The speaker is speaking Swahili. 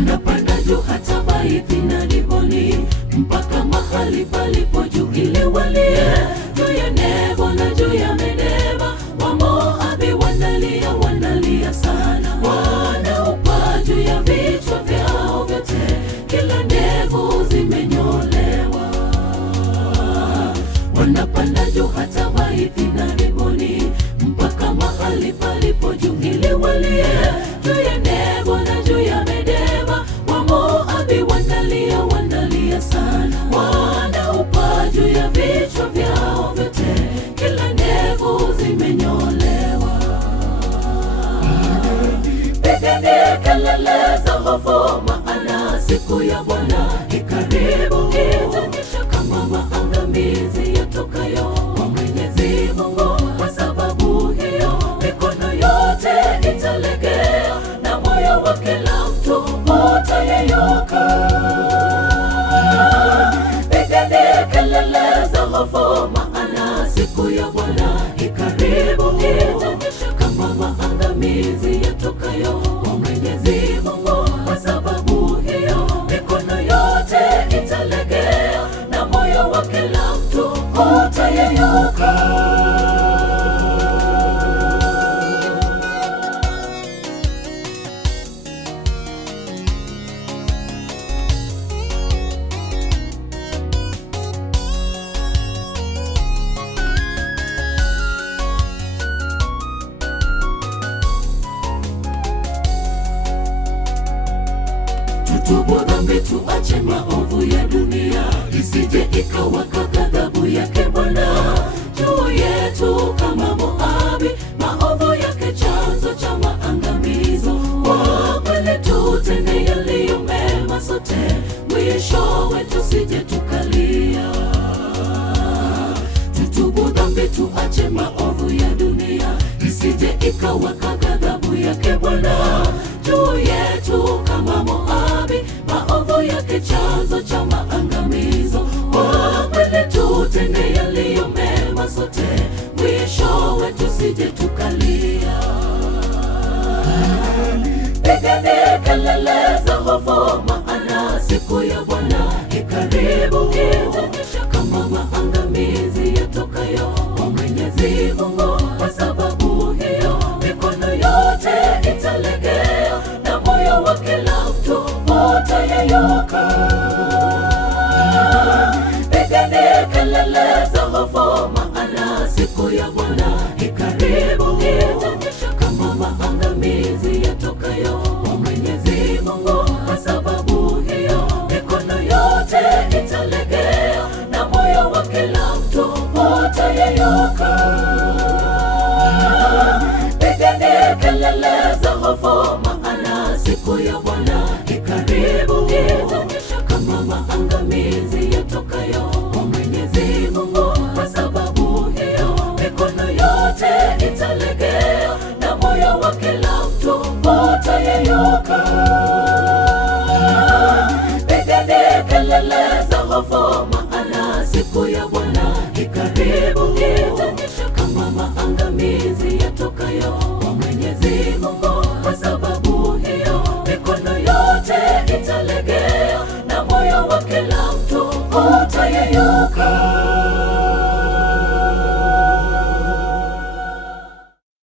wanapanda juu hata Baithi na Diboni, mpaka mahali palipo juu ili walie juu ya Nebo na juu ya Medeba. Wamoabi wanalia, wanalia sana, wanaupaa juu ya vichwa vyao vyote, kila ndevu zimenyolewa. Wanapanda juu hata Baithi na Diboni, mpaka mahali palipo juu ili walie juu ya Nebo na juu ya Medeba. Wamoabi wanalia, wanalia sana, wanaupaa juu ya vichwa vyao vyote, kila ndevu zimenyolewa. Pigeni kelele za hofu, maana siku ya Bwana ikaribu, itanyesha kama maangamizi yatokayo kwa Mwenyezi Mungu. Kwa sababu hiyo mikono yote italegea na moyo wa kila mtu utayeyuka. Pigeni kelele za hofu, maana siku ya Bwana ikaribu, itanyesha kama maangamizi yatokayo kwa Mwenyezi Mungu. Kwa sababu hiyo mikono yote italegea na moyo wa kila mtu utayeyuka. Tutubu dhambi, tuache maovu ya dunia, isije ikawaka ghadhabu yake Bwana juu yetu kama Moabi, maovu yake chanzo cha maangamizo. Kwa kweli tutende yaliyo mema sote, mwishowe tusije tukalia. Tutubu dhambi, tuache maovu ya dunia, isije ikawaka ghadhabu yake Bwana juu yetu kama Moabi, maovu yake chanzo cha maangamizo. Kwa kweli tutende yaliyo mema sote, mwishowe tusije tukalia. Pigeni kelele za hofu, maana siku ya Bwana ikaribu, itanyesha kama maangamizi yatokayo kwa Mwenyezi Mungu.